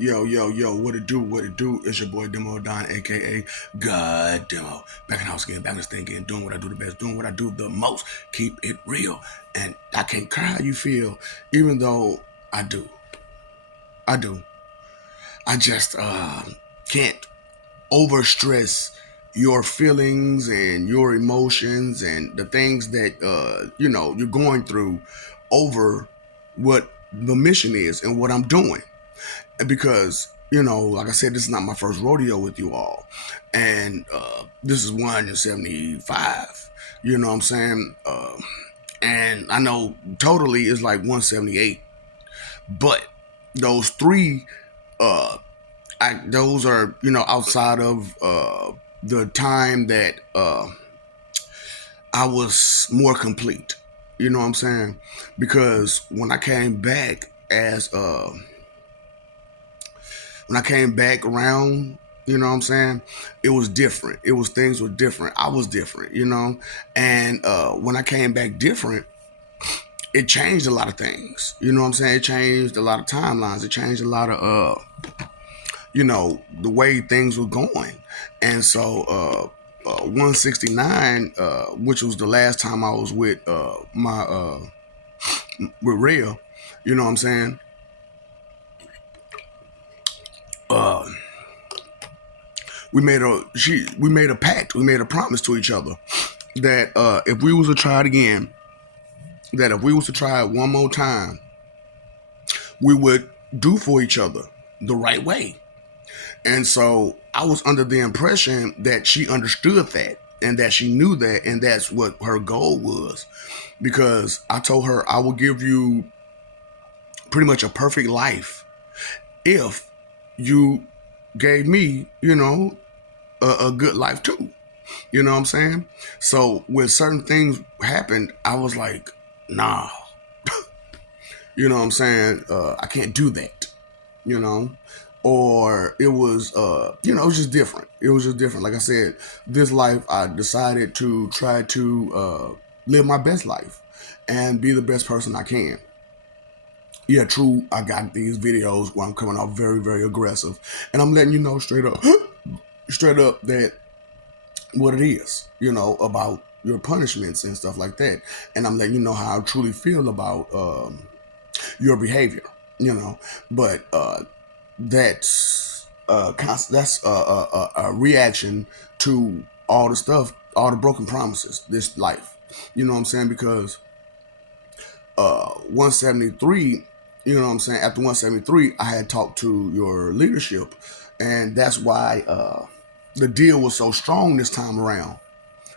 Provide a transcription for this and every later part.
Yo, what it do, what it do? It's your boy Demo Don, aka God Demo. Back in the house again, back in this thing again, doing what I do the best, doing what I do the most. Keep it real. And I can't care how you feel, even though I do. I do. I just can't overstress your feelings and your emotions and the things that you're going through over what the mission is and what I'm doing. Because like I said, this is not my first rodeo with you all, and this is 175. You know what I'm saying? And I know totally is like 178, but those three, uh, those are outside of the time that I was more complete. You know what I'm saying? Because when I came back around, you know what I'm saying? It was different. Things were different. I was different, And when I came back different, it changed a lot of things. You know what I'm saying? It changed a lot of timelines. It changed a lot of the way things were going. And so 169, which was the last time I was with my with Rhea, you know what I'm saying? Uh, we made a pact, we made a promise to each other that if we was to try it again, that if we was to try it one more time, we would do for each other the right way. And so I was under the impression that she understood that and that she knew that, and that's what her goal was. Because I told her I will give you pretty much a perfect life if you gave me, a good life too. You know what I'm saying? So when certain things happened, I was like, nah. You know what I'm saying? I can't do that. You know? Or it was it was just different. It was just different. Like I said, this life I decided to try to live my best life and be the best person I can. Yeah, true. I got these videos where I'm coming off very, very aggressive. And I'm letting you know straight up straight up that what it is, about your punishments and stuff like that. And I'm letting you know how I truly feel about your behavior, But that's a reaction to all the stuff, all the broken promises, this life. You know what I'm saying? Because 173, you know what I'm saying? After 173, I had talked to your leadership, and that's why the deal was so strong this time around.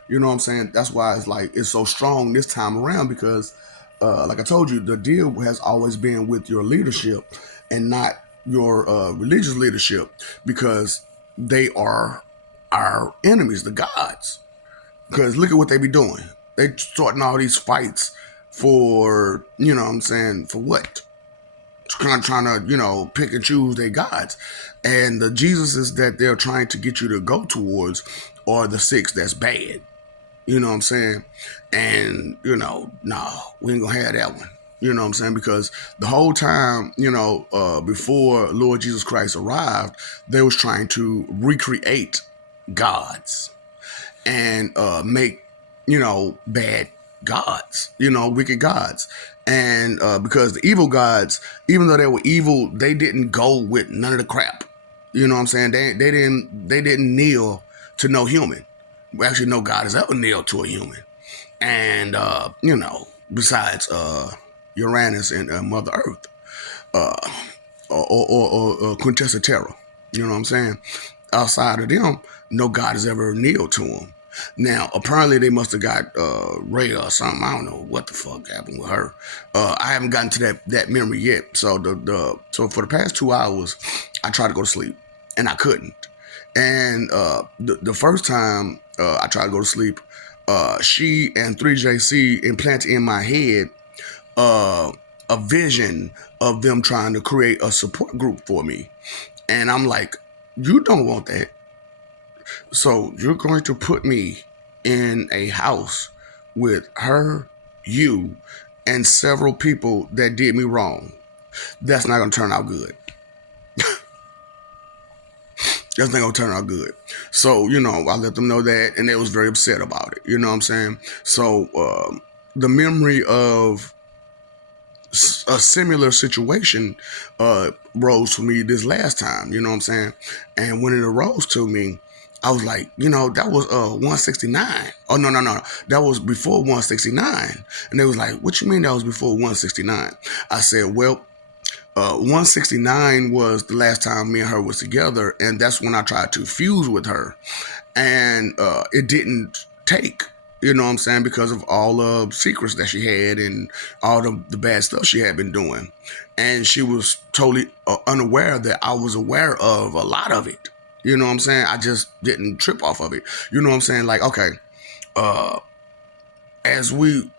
You know what I'm saying? That's why it's so strong this time around because, like I told you, the deal has always been with your leadership and not your religious leadership because they are our enemies, the gods. Because look at what they be doing. They starting all these fights for, what I'm saying, for what? Trying to, pick and choose their gods. And the Jesuses that they're trying to get you to go towards are the six that's bad. You know what I'm saying? And, nah, we ain't gonna have that one. You know what I'm saying? Because the whole time, before Lord Jesus Christ arrived, they was trying to recreate gods and make, bad gods, wicked gods. And because the evil gods, even though they were evil, they didn't go with none of the crap. You know what I'm saying? They didn't kneel to no human. Actually, no God has ever kneeled to a human. And besides Uranus and Mother Earth, uh, or Quintessa Terra. You know what I'm saying? Outside of them, no God has ever kneeled to them. Now, apparently, they must have got Ray or something. I don't know what the fuck happened with her. I haven't gotten to that memory yet. So so for the past 2 hours, I tried to go to sleep and I couldn't. And the first time I tried to go to sleep, she and 3JC implanted in my head uh, a vision of them trying to create a support group for me. And I'm like, you don't want that. So you're going to put me in a house with her, you, and several people that did me wrong. That's not going to turn out good. That's not gonna turn out good. So, I let them know that, and they was very upset about it. You know what I'm saying? So, the memory of a similar situation rose for me this last time. You know what I'm saying? And when it arose to me, I was like, that was 169. Oh, no, no, no, that was before 169. And they was like, what you mean that was before 169? I said, well, 169 was the last time me and her was together, and that's when I tried to fuse with her, and it didn't take. You know what I'm saying? Because of all the secrets that she had and all the bad stuff she had been doing. And she was totally unaware that I was aware of a lot of it. You know what I'm saying? I just didn't trip off of it. You know what I'm saying? Like, okay, uh, as you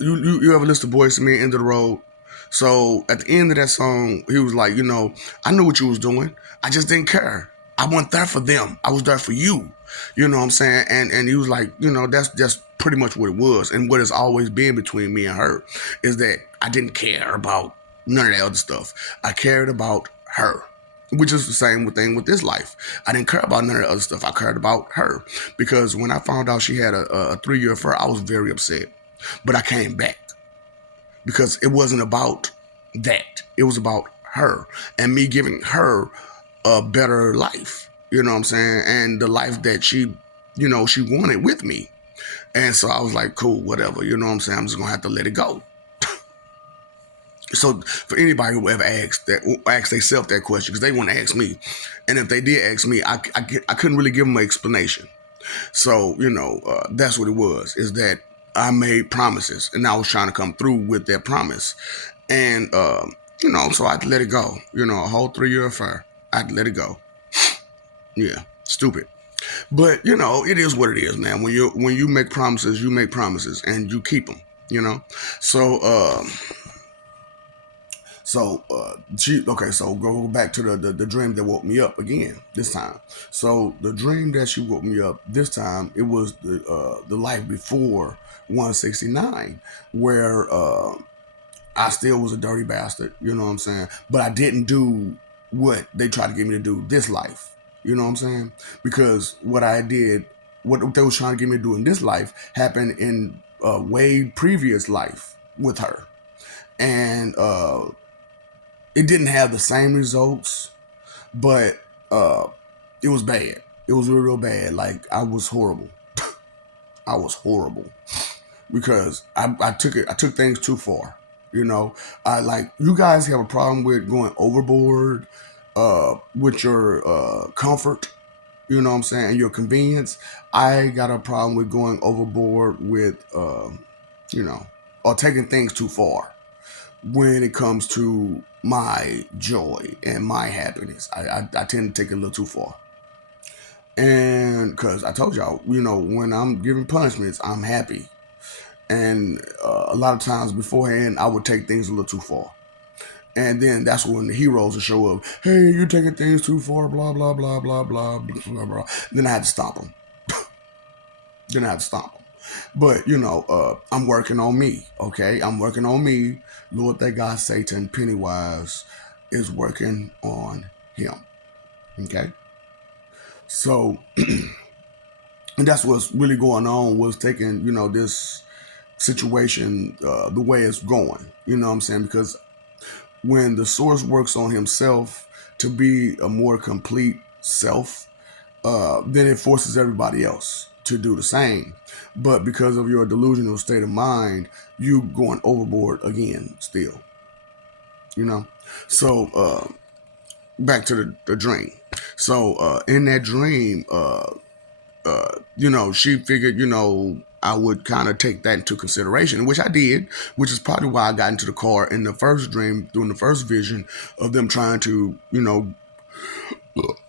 ever listen to Boys to Me, End of the Road? So at the end of that song, he was like, I knew what you was doing. I just didn't care. I wasn't there for them. I was there for you. You know what I'm saying? And he was like, that's just pretty much what it was. And what has always been between me and her is that I didn't care about none of that other stuff. I cared about her. Which is the same thing with this life. I didn't care about none of the other stuff. I cared about her. Because when I found out she had a 3-year affair, I was very upset. But I came back because it wasn't about that. It was about her and me giving her a better life. You know what I'm saying? And the life that she wanted with me. And so I was like, cool, whatever. You know what I'm saying? I'm just going to have to let it go. So for anybody who ever asked themselves that question, because they want to ask me, and if they did ask me, I couldn't really give them an explanation. So, that's what it was, is that I made promises and I was trying to come through with that promise. And, so I had to let it go. A whole 3-year affair. I had to let it go. Yeah, stupid. But, it is what it is, man. When you make promises, you make promises and you keep them, So, so go back to the dream that woke me up again this time. So the dream that she woke me up this time, it was the life before 169, where I still was a dirty bastard, you know what I'm saying? But I didn't do what they tried to get me to do this life, you know what I'm saying? Because what they was trying to get me to do in this life happened in a way previous life with her. And it didn't have the same results, but it was bad. It was real, real bad. Like, I was horrible. I was horrible because I took things too far. I like, you guys have a problem with going overboard with your comfort. You know what I'm saying? And your convenience. I got a problem with going overboard with or taking things too far when it comes to my joy and my happiness. I tend to take it a little too far. And because I told y'all, when I'm giving punishments, I'm happy. And a lot of times beforehand, I would take things a little too far. And then that's when the heroes will show up. Hey, you're taking things too far, blah, blah, blah, blah, blah, blah, blah. Then I had to stop them. But, I'm working on me, okay? I'm working on me. Lord, that guy Satan, Pennywise, is working on him, okay? So, and that's what's really going on, was taking, this situation the way it's going. You know what I'm saying? Because when the source works on himself to be a more complete self, then it forces everybody else to do the same. But because of your delusional state of mind, you going overboard again still. So back to the dream. So in that dream, she figured, I would kind of take that into consideration, which I did, which is probably why I got into the car in the first dream, during the first vision of them trying to,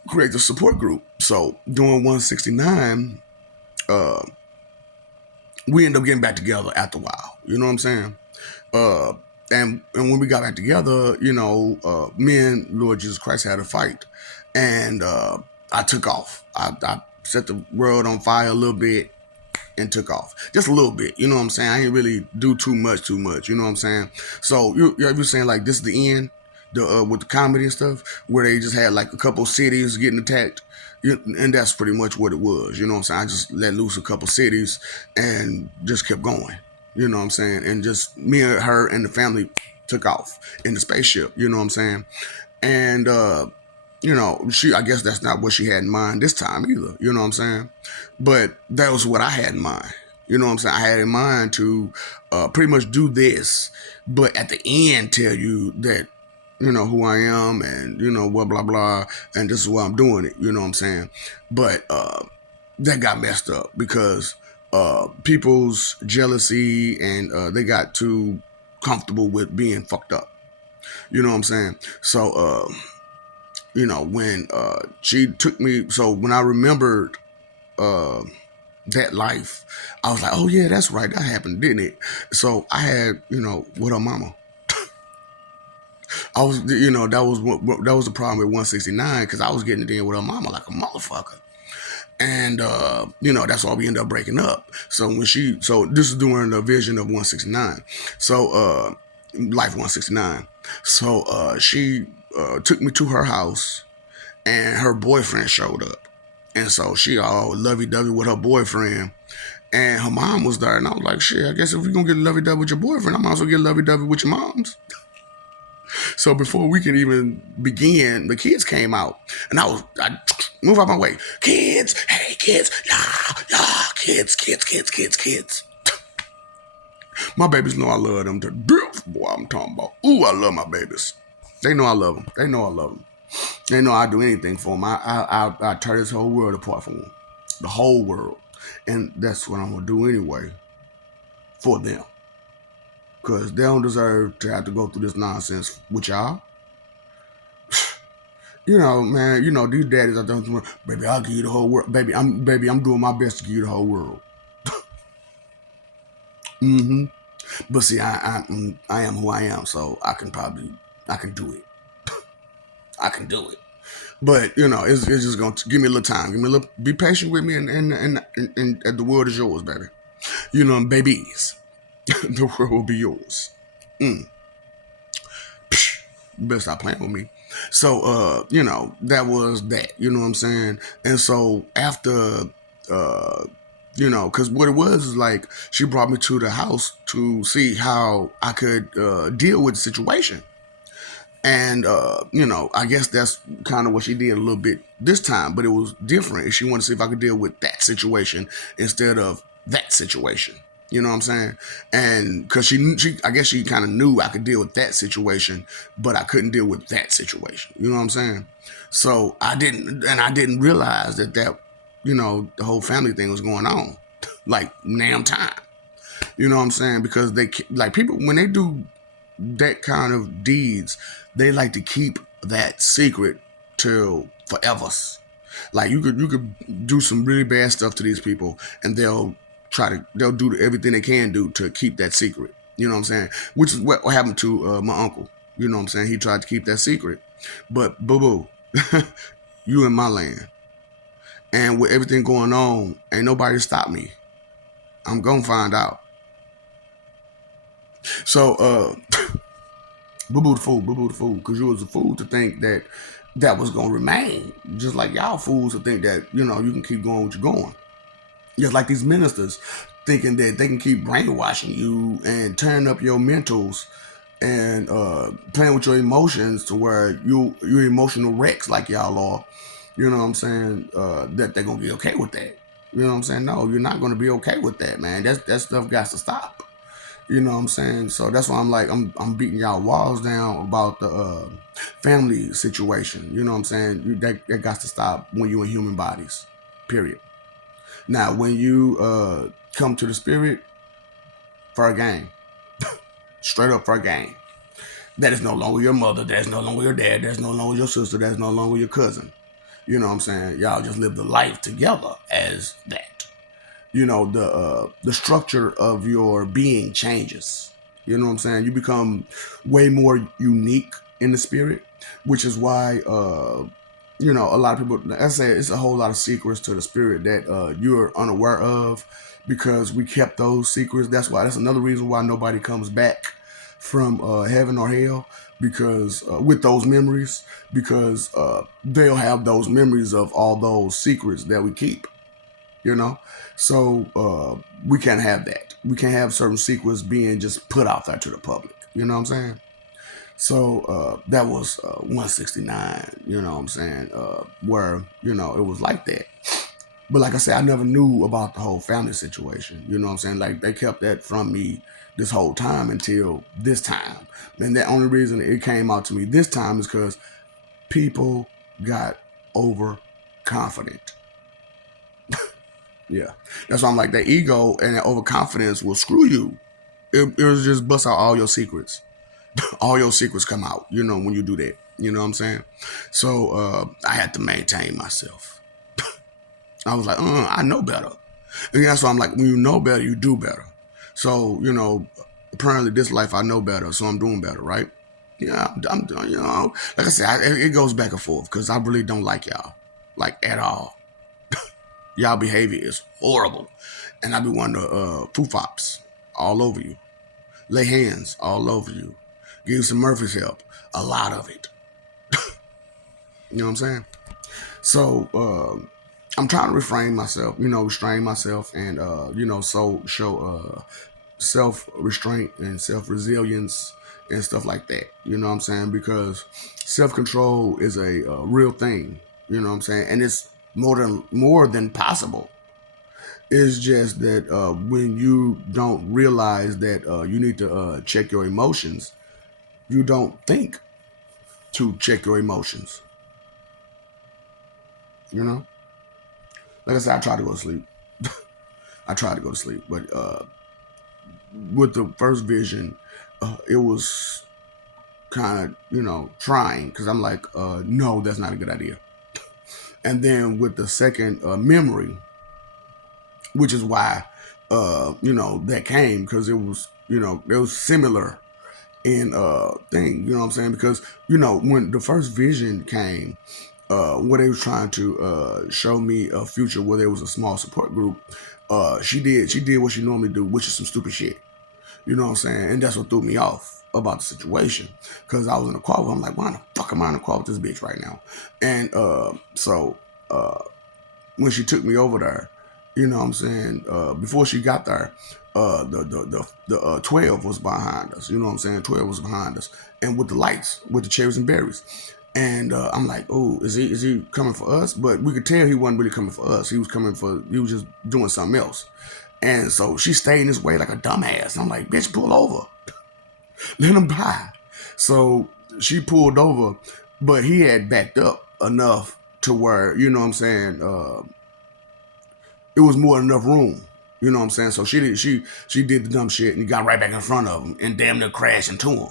create the support group. So during 169, we ended up getting back together after a while. You know what I'm saying? And when we got back together, me and Lord Jesus Christ had a fight, and I took off. I set the world on fire a little bit and took off, just a little bit. You know what I'm saying? I didn't really do too much. You know what I'm saying? So you're saying like, this is the end. the with the comedy and stuff, where they just had like a couple cities getting attacked. And that's pretty much what it was. You know what I'm saying? I just let loose a couple cities and just kept going. You know what I'm saying? And just me and her and the family took off in the spaceship. You know what I'm saying? And I guess that's not what she had in mind this time either. You know what I'm saying? But that was what I had in mind. You know what I'm saying? I had in mind to pretty much do this, but at the end tell you that who I am and blah blah blah, and this is why I'm doing it. You know what I'm saying? But that got messed up because people's jealousy and they got too comfortable with being fucked up. You know what I'm saying? So when she took me, so when I remembered that life, I was like, oh yeah, that's right, that happened, didn't it? So I had, with her mama. I was, that was the problem with 169 because I was getting it in with her mama like a motherfucker. And that's why we ended up breaking up. So so this is during the vision of 169. So life 169. So she took me to her house, and her boyfriend showed up, and so she all lovey-dovey with her boyfriend, and her mom was there, and I was like, shit, I guess if you're gonna get lovey-dovey with your boyfriend, I might as well get lovey-dovey with your moms. So before we could even begin, the kids came out, and I move out my way. Kids, hey kids, yeah, kids. My babies know I love them to death, boy. I'm talking about. Ooh, I love my babies. They know I love them. They know I love them. They know I'd do anything for them. I tear this whole world apart from them, the whole world, and that's what I'm gonna do anyway for them. Because they don't deserve to have to go through this nonsense with y'all. Man, these daddies are doing, baby, I'll give you the whole world. Baby, I'm doing my best to give you the whole world. Mm-hmm. But see, I am who I am, so I can do it. I can do it. But it's just gonna give me a little time. Be patient with me, and the world is yours, baby. Babies. The world will be yours. You better stop playing with me. So, that was that. You know what I'm saying? And so after, because what it was is like she brought me to the house to see how I could deal with the situation. And, I guess that's kind of what she did a little bit this time, but it was different. She wanted to see if I could deal with that situation instead of that situation. You know what I'm saying? And because I guess she kind of knew I could deal with that situation, but I couldn't deal with that situation. You know what I'm saying? So I didn't realize that the whole family thing was going on, like damn time. You know what I'm saying? Because people, when they do that kind of deeds, they like to keep that secret till forever. Like you could do some really bad stuff to these people, and they'll do everything they can do to keep that secret. You know what I'm saying? Which is what happened to my uncle. You know what I'm saying? He tried to keep that secret, but boo, you in my land, and with everything going on, ain't nobody stop me. I'm gonna find out. So, boo the fool, because you was a fool to think that was gonna remain. Just like y'all fools to think that you can keep going what you're going. Just like these ministers thinking that they can keep brainwashing you and turning up your mentals and playing with your emotions to where you're emotional wrecks like y'all are. You know what I'm saying? That they're gonna be okay with that. You know what I'm saying? No, you're not gonna be okay with that, man. That stuff got to stop. You know what I'm saying? So that's why I'm like, I'm beating y'all walls down about the family situation. You know what I'm saying? That got to stop when you're in human bodies. Period. Now, when you come to the spirit, for a game, straight up for a game, that is no longer your mother, that is no longer your dad, that's no longer your sister, that's no longer your cousin. You know what I'm saying? Y'all just live the life together as that. The structure of your being changes. You know what I'm saying? You become way more unique in the spirit, which is why a lot of people, I say it's a whole lot of secrets to the spirit that you're unaware of because we kept those secrets. That's another reason why nobody comes back from heaven or hell, because with those memories, because they'll have those memories of all those secrets that we keep, you know. So we can't have that. We can't have certain secrets being just put out there to the public. You know what I'm saying? So that was 169. You know what I'm saying? Where it was like that. But like I said, I never knew about the whole family situation. You know what I'm saying? Like they kept that from me this whole time until this time. And the only reason it came out to me this time is because people got overconfident. Yeah. That's why I'm like, that ego and that overconfidence will screw you. It was just bust out all your secrets. All your secrets come out, when you do that. You know what I'm saying? So I had to maintain myself. I was like, I know better. And that's why I'm like, when you know better, you do better. So, apparently this life I know better, so I'm doing better, right? Yeah, I'm doing, like I said, it goes back and forth because I really don't like y'all, like at all. Y'all behavior is horrible. And I be wanting to foofops all over you, lay hands all over you, give you some Murphy's help, a lot of it. You know what I'm saying? So I'm trying to refrain myself, restrain myself, and show self restraint and self resilience and stuff like that. You know what I'm saying? Because self control is a real thing. You know what I'm saying? And it's more than possible. It's just that when you don't realize that you need to check your emotions, you don't think to check your emotions. You know, like I said, I tried to go to sleep. I tried to go to sleep, but with the first vision, it was kind of trying because I'm like, no, that's not a good idea. And then with the second memory, which is why that came because it was similar in thing. You know what I'm saying? Because when the first vision came, where they was trying to show me a future where there was a small support group, she did what she normally do, which is some stupid shit. You know what I'm saying? And that's what threw me off about the situation. Because I was in a call. I'm like, why the fuck am I in a call with this bitch right now? And so when she took me over there, you know what I'm saying? Before she got there, the 12 was behind us. You know what I'm saying? 12 was behind us. And with the lights, with the cherries and berries. And I'm like, oh, is he coming for us? But we could tell he wasn't really coming for us. He was just doing something else. And so she stayed in his way like a dumbass. And I'm like, bitch, pull over. Let him by. So she pulled over, but he had backed up enough to where, you know what I'm saying, it was more than enough room. You know what I'm saying? So she did the dumb shit and got right back in front of him and damn near crashed into him.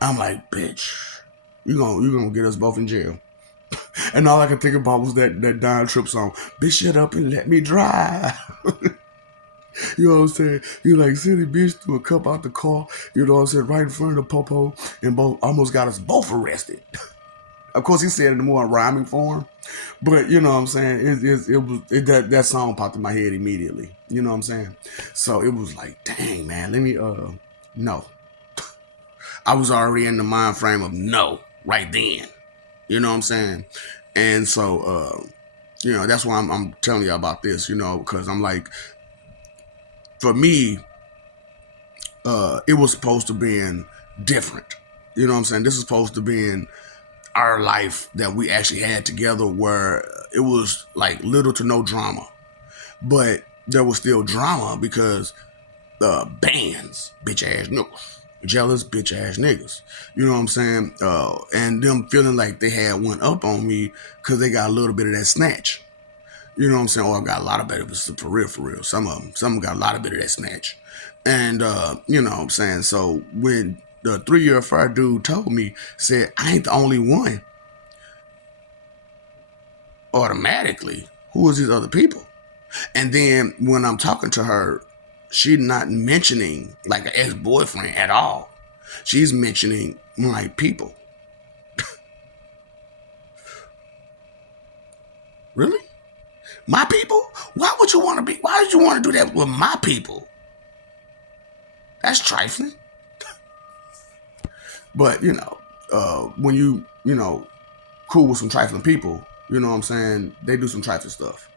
I'm like, bitch, you gonna get us both in jail. And all I could think about was that Don Trip song, bitch, shut up and let me drive. You know what I'm saying? You like, silly bitch threw a cup out the car, you know what I'm saying, right in front of the popo, and both almost got us both arrested. Of course, he said it in more rhyming form, but you know what I'm saying? That song popped in my head immediately. You know what I'm saying? So it was like, dang, man, let me, no. I was already in the mind frame of no right then. You know what I'm saying? And so, that's why I'm telling you about this, because I'm like, for me, it was supposed to be different. You know what I'm saying? This is supposed to be our life that we actually had together where it was like little to no drama. But there was still drama because bands, bitch ass niggas, jealous bitch ass niggas. You know what I'm saying? And them feeling like they had one up on me because they got a little bit of that snatch. You know what I'm saying? Or I got a lot of bit of it for real. Some of them got a lot of bit of that snatch. And, you know what I'm saying? So when the 3-year affair dude told me, said, I ain't the only one, automatically, who is these other people? And then when I'm talking to her, she's not mentioning like an ex-boyfriend at all. She's mentioning my people. Really? My people? Why did you want to do that with my people? That's trifling. But, when you know, cool with some trifling people, you know what I'm saying, they do some trifling stuff.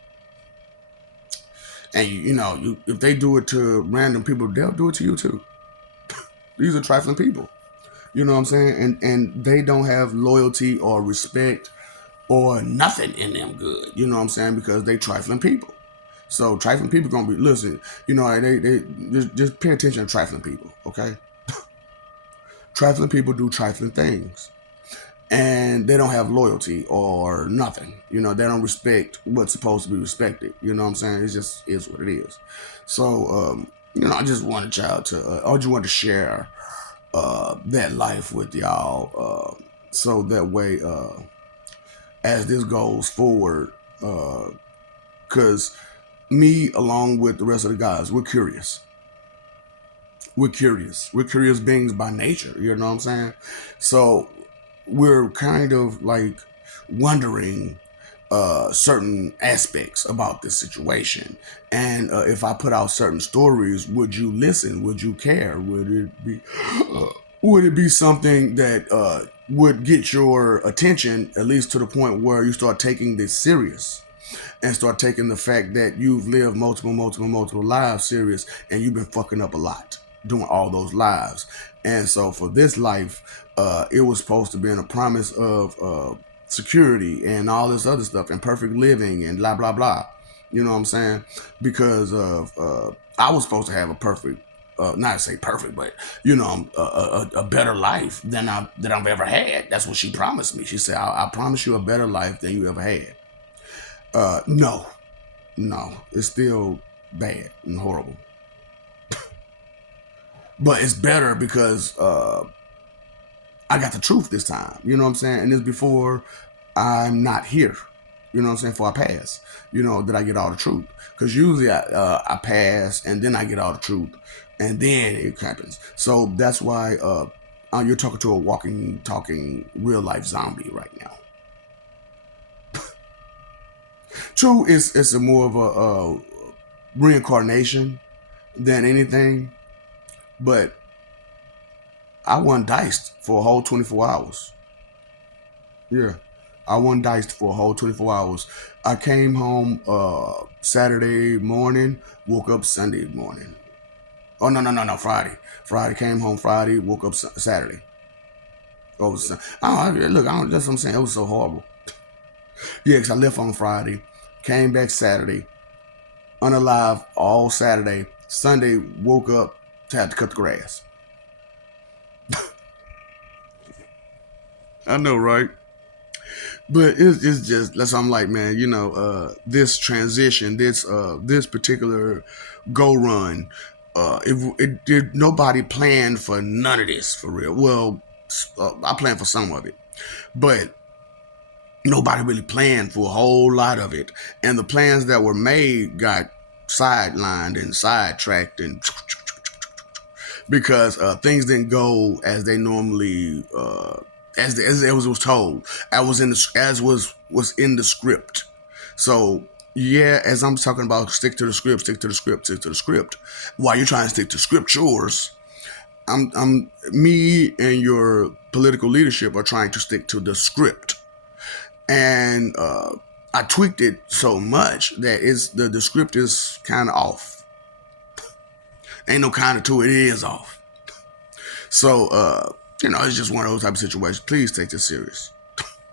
And if they do it to random people, they'll do it to you too. These are trifling people. You know what I'm saying? And they don't have loyalty or respect or nothing in them good. You know what I'm saying? Because they trifling people. So trifling people gonna be, listen, they just pay attention to trifling people, okay? Trifling people do trifling things. And they don't have loyalty or nothing. They don't respect what's supposed to be respected. You know what I'm saying? It just is what it is. So, I just wanted y'all to, I just wanted to share that life with y'all. So that way, as this goes forward, because me, along with the rest of the guys, we're curious. We're curious. We're curious beings by nature. You know what I'm saying? So we're kind of like wondering certain aspects about this situation. And if I put out certain stories, would you listen? Would you care? Would it be something that would get your attention, at least to the point where you start taking this serious and start taking the fact that you've lived multiple lives serious, and you've been fucking up a lot doing all those lives. And so for this life, it was supposed to be in a promise of security and all this other stuff and perfect living and blah blah blah. You know what I'm saying? Because of I was supposed to have a perfect, not to say perfect, but a better life than I've ever had. That's what she promised me. She said, I promise you a better life than you ever had. No, it's still bad and horrible. But it's better because I got the truth this time. You know what I'm saying? And it's before I'm not here. You know what I'm saying? Before I pass. That I get all the truth. Because usually I pass and then I get all the truth. And then it happens. So that's why you're talking to a walking, talking, real life zombie right now. True, it's a more of a reincarnation than anything. But I won diced for a whole 24 hours. Yeah. I won diced for a whole 24 hours. I came home Saturday morning, woke up Sunday morning. Oh, no, Friday. Friday, came home Friday, woke up Saturday. Oh, look, that's what I'm saying. It was so horrible. Yeah, because I left on Friday, came back Saturday, unalive all Saturday. Sunday, woke up to have to cut the grass. I know, right? But it's just, that's, I'm like, man, this transition, this particular go run, it did, nobody planned for none of this for real. Well, I planned for some of it, but nobody really planned for a whole lot of it. And the plans that were made got sidelined and sidetracked and because things didn't go as they normally as it was told. As was in the script. So yeah, as I'm talking about, stick to the script. While you're trying to stick to scriptures, me and your political leadership are trying to stick to the script. And I tweaked it so much that the script is kind of off. Ain't no kind of to it, it is off. So it's just one of those type of situations. Please take this serious.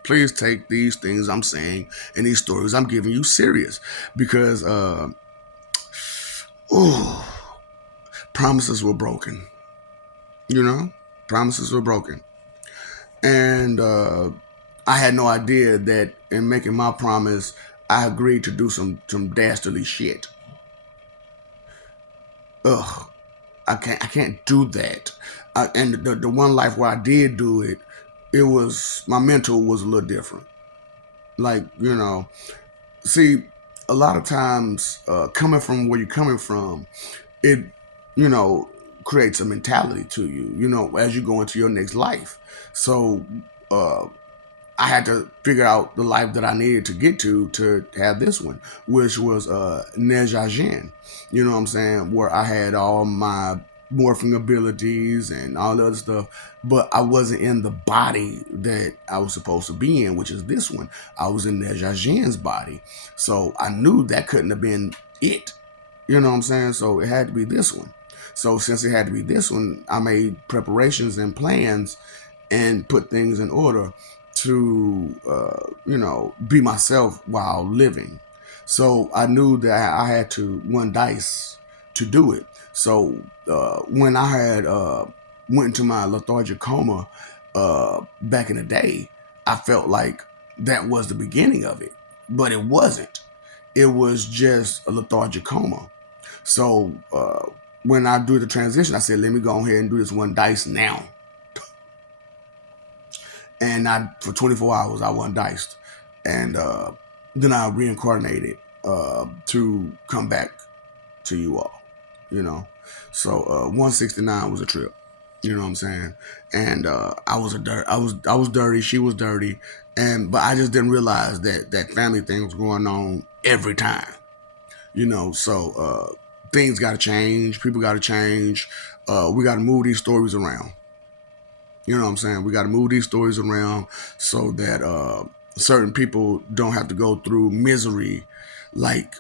Please take these things I'm saying and these stories I'm giving you serious, because promises were broken. Promises were broken, and I had no idea that in making my promise, I agreed to do some dastardly shit. Ugh, I can't do that. And the one life where I did do it, it was, my mental was a little different. Like, see, a lot of times, coming from where you're coming from, it, creates a mentality to you, as you go into your next life. So, I had to figure out the life that I needed to get to have this one, which was Nejajin. You know what I'm saying? Where I had all my morphing abilities and all the other stuff, but I wasn't in the body that I was supposed to be in, which is this one. I was in Nejajian's body. So I knew that couldn't have been it. You know what I'm saying? So it had to be this one. So since it had to be this one, I made preparations and plans and put things in order to, be myself while living. So I knew that I had to one dice to do it. So when I had went into my lethargic coma back in the day, I felt like that was the beginning of it, but it wasn't. It was just a lethargic coma. So when I do the transition, I said, let me go ahead and do this one dice now. And for 24 hours, I wasn't diced. And then I reincarnated to come back to you all, you know. So 169 was a trip, you know what I'm saying? And I was dirty, she was dirty, but I just didn't realize that family thing was going on every time, you know. So things got to change, people got to change. We got to move these stories around. You know what I'm saying? We got to move these stories around so that certain people don't have to go through misery like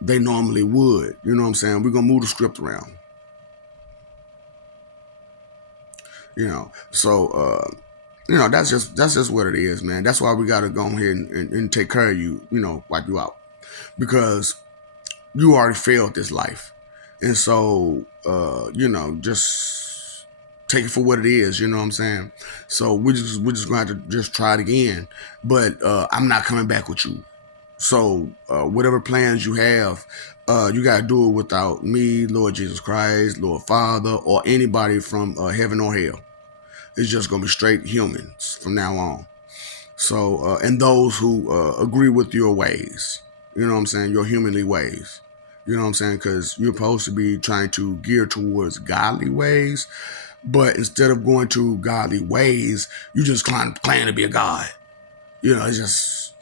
they normally would. You know what I'm saying? We're going to move the script around. You know, so that's just what it is, man. That's why we got to go ahead and take care of you. You know, wipe you out because you already failed this life, and so just take it for what it is. You know what I'm saying? So we're just gonna have to just try it again. But I'm not coming back with you. So whatever plans you have, you gotta do it without me, Lord Jesus Christ, Lord Father, or anybody from heaven or hell. It's just gonna be straight humans from now on. So and those who agree with your ways, you know what I'm saying, your humanly ways. You know what I'm saying? Because you're supposed to be trying to gear towards godly ways, but instead of going to godly ways, you just claim to be a god. You know, it's just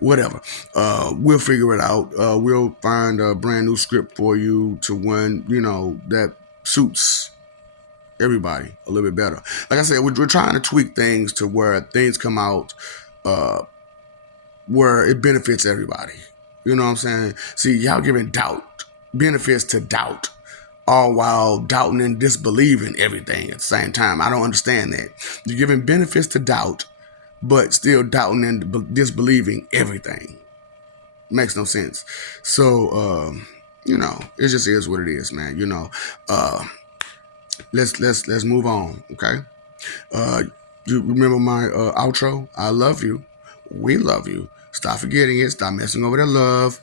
whatever. We'll figure it out. We'll find a brand new script for you to one, that suits everybody a little bit better. Like I said, we're trying to tweak things to where things come out where it benefits everybody. You know what I'm saying? See, y'all giving benefits to doubt, all while doubting and disbelieving everything at the same time. I don't understand that. You're giving benefits to doubt, but still doubting and disbelieving everything. Makes no sense. So, it just is what it is, man. Let's move on, okay? You remember my outro? I love you. We love you. Stop forgetting it. Stop messing over that love.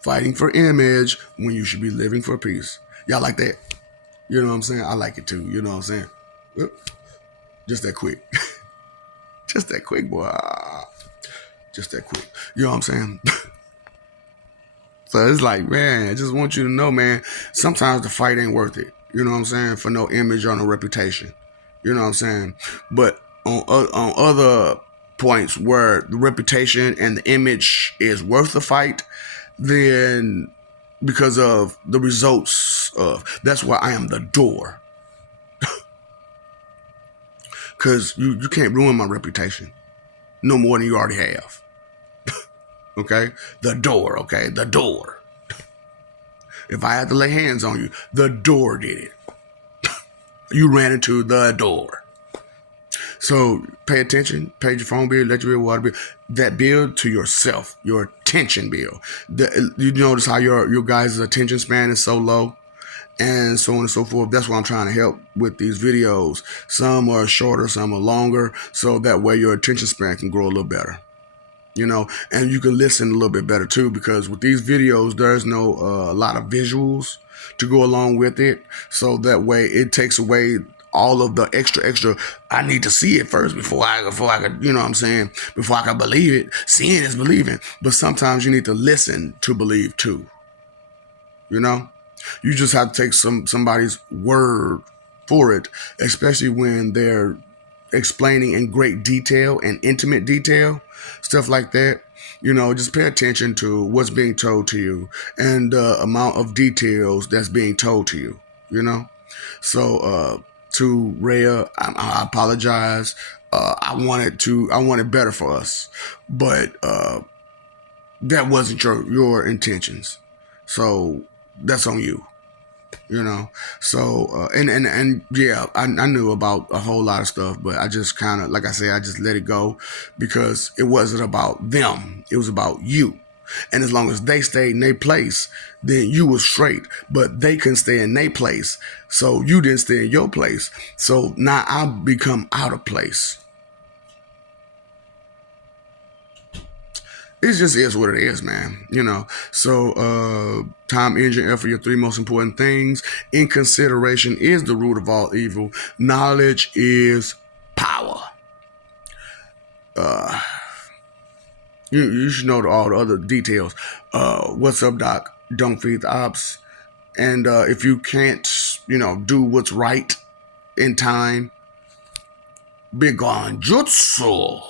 Fighting for image when you should be living for peace. Y'all like that? You know what I'm saying? I like it too. You know what I'm saying? Just that quick. Just that quick, boy. Just that quick. You know what I'm saying? So it's like, man, I just want you to know, man, sometimes the fight ain't worth it. You know what I'm saying? For no image or no reputation. You know what I'm saying? But on other points where the reputation and the image is worth the fight, then because of the results of, that's why I am the door. Because you can't ruin my reputation no more than you already have. Okay? The door, okay? The door. If I had to lay hands on you, the door did it. You ran into the door. So pay attention, pay your phone bill, electric bill, water bill, that bill to yourself, your attention bill. You notice how your guys' attention span is so low? And so on and so forth. That's why I'm trying to help with these videos. Some are shorter, some are longer, so that way your attention span can grow a little better. And you can listen a little bit better too, because with these videos, there's no a lot of visuals to go along with it. So that way it takes away all of the extra. I need to see it first before I could, you know what I'm saying? Before I can believe it. Seeing is believing. But sometimes you need to listen to believe too. You just have to take somebody's word for it, especially when they're explaining in great detail and intimate detail, stuff like that. Just pay attention to what's being told to you and the amount of details that's being told to you. you know. So to Rhea, I apologize. I wanted better for us, but that wasn't your intentions. So that's on you, you know. So and yeah, I knew about a whole lot of stuff, but I just kind of, like I said, I just let it go because it wasn't about them. It was about you. And as long as they stayed in their place, then you was straight. But they couldn't stay in their place, so you didn't stay in your place. So now I become out of place. It just is what it is, man. You know. So time, energy, and effort, your three most important things. In consideration is the root of all evil. Knowledge is power. You should know all the other details. What's up, Doc? Don't feed the ops. And if you can't, do what's right in time, be gone jutsu.